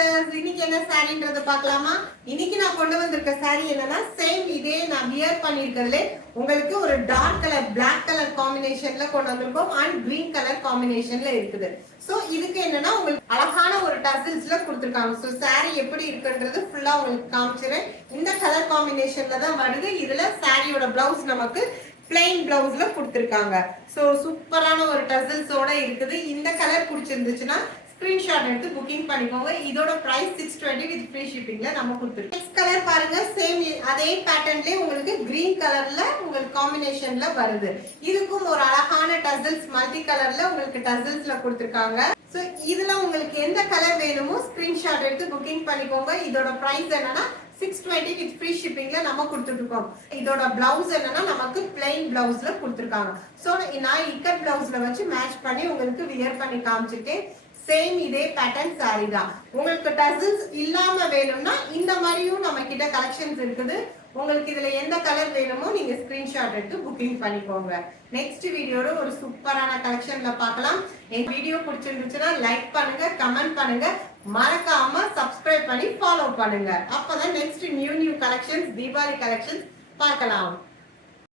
Sisters, இன்னைக்கு என்ன சாரின்றத பார்க்கலாமா? இன்னைக்கு நான் கொண்டு வந்திருக்க சாரி என்னன்னா சேம் இதே நான் வியர் பண்ணிருக்கிறதுல உங்களுக்கு ஒரு டார்க் கலர் பிளாக் கலர் காம்பினேஷன்ல கொண்டு வந்திருக்கோம் அண்ட் கிரீன் கலர் காம்பினேஷன்ல இருக்குது. சோ இதுக்கு என்னன்னா உங்களுக்கு அழகான ஒரு டசில்ஸ்ல கொடுத்திருக்காங்க. சோ சாரி எப்படி இருக்குன்றது ஃபுல்லா உங்களுக்கு காமிச்சிரேன். இந்த கலர் காம்பினேஷன்ல தான் வருது. இதுல சாரியோட பிளவுஸ் நமக்கு பிளைன் பிளவுஸ்ல கொடுத்திருக்காங்க. சோ சூப்பரான ஒரு டசில்ஸோட இருக்குது. இந்த கலர் பிடிச்சிருந்துச்சுன்னா ஸ்கிரீன்ஷாட் எடுத்து புக்கிங் பண்ணிக்கோங்க. இதோட பிரைஸ் 620 வித் ஃப்ரீ ஷிப்பிங்ல நம்ம கொடுத்துருக்கோம். நெக்ஸ்ட் கலர் பாருங்க, சேம் அதே பேட்டர்ன்லயே உங்களுக்கு கிரீன் கலர்ல உங்களுக்கு காம்பினேஷன்ல வருது. இதுக்கும் ஒரு அழகான டசில்ஸ் மல்டி கலர்ல உங்களுக்கு டசில்ஸ்ல கொடுத்திருக்காங்க. சோ இதுல உங்களுக்கு எந்த கலர் வேணுமோ ஸ்கிரீன்ஷாட் எடுத்து புக்கிங் பண்ணிக்கோங்க. இதோட பிரைஸ் என்னன்னா 620 வித் ஃப்ரீ ஷிப்பிங்ல நம்ம கொடுத்துட்டு இருக்கோம். இதோட பிளவுஸ் என்னன்னா நமக்கு பிளைன் பிளவுஸ்ல கொடுத்திருக்காங்க. சோ நான் இக்கட் பிளவுஸ்ல வச்சு மேட்ச் பண்ணி உங்களுக்கு வியர் பண்ணி காமிச்சிட்டேன். சேம் இதே பேட்டர்ன் சாரி தான். உங்களுக்கு டசில்ஸ் இல்லாம வேணும்னா இந்த மாதிரியும் நம்ம கிட்ட கலெக்ஷன்ஸ் இருக்குது. உங்களுக்கு இதுல எந்த கலர் வேணுமோ நீங்க ஸ்கிரீன்ஷாட் எடுத்து புக்கிங் பண்ணிக்கோங்க. நெக்ஸ்ட் வீடியோல ஒரு சூப்பரான கலெக்ஷன்ல பார்க்கலாம். இந்த வீடியோ பிடிச்சிருந்துச்சுன்னா லைக் பண்ணுங்க, கமெண்ட் பண்ணுங்க, மறக்காம சப்ஸ்கிரைப் பண்ணி ஃபாலோ பண்ணுங்க. அப்பதான் next new collections, Deepavali collections பார்க்கலாம்.